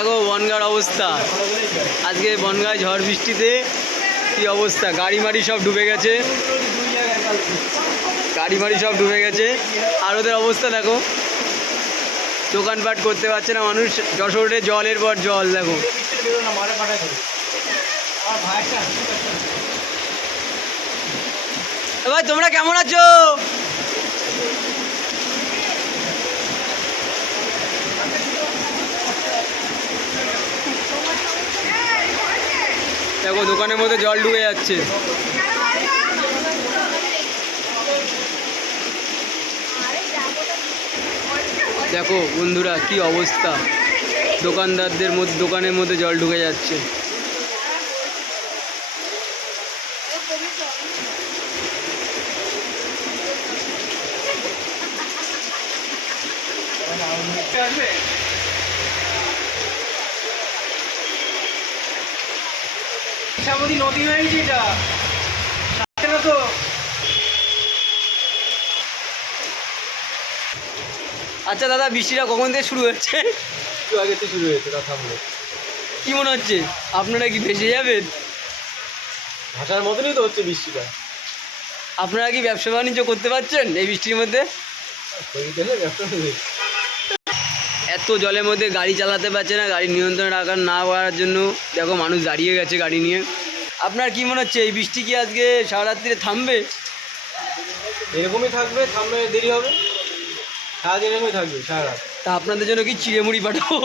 দেখো বনগাঁর অবস্থা, আজকে বনগাঁয় ঝড় বৃষ্টিতে কি অবস্থা, গাড়ি মাড়ি সব ডুবে গেছে, গাড়ি মাড়ি সব ডুবে গেছে। আর ওদের অবস্থা দেখো, দোকানপাট করতে পারছে না মানুষ, যশোরে জলের পর জল। দেখো ভাই তোমরা কেমন আছো? দেখো দোকানের মধ্যে জল ঢুকে যাচ্ছে। দেখো বন্ধুরা কি অবস্থা, দোকানদারদের মধ্যে, দোকানের মধ্যে জল ঢুকে যাচ্ছে। নদী হয়ে গেছে এটা তো। আচ্ছা দাদা, বৃষ্টিটা কখন থেকে শুরু হচ্ছে? একটু আগে তো শুরু হয়েছে, কথা বলে কি মনে হচ্ছে আপনারা কি ভেসে যাবেন? ভাষার মতনই তো হচ্ছে বৃষ্টিটা। আপনারা কি ব্যবসা বাণিজ্য করতে পারছেন এই বৃষ্টির মধ্যে? এত জলের মধ্যে গাড়ি চালাতে পারছে না, গাড়ি নিয়ন্ত্রণে রাখার না পারার জন্য দেখো মানুষ দাঁড়িয়ে গেছে গাড়ি নিয়ে। আপনার কি মনে হচ্ছে এই বৃষ্টি কি আজকে সারারাত্রিরে থামবে? এরকমই থাকবে, থামলে দেরি হবে, সারাদিন এরকমই থাকবে সারা রাত। তা আপনাদের জন্য কি চিড়ে মুড়ি পাঠাবো?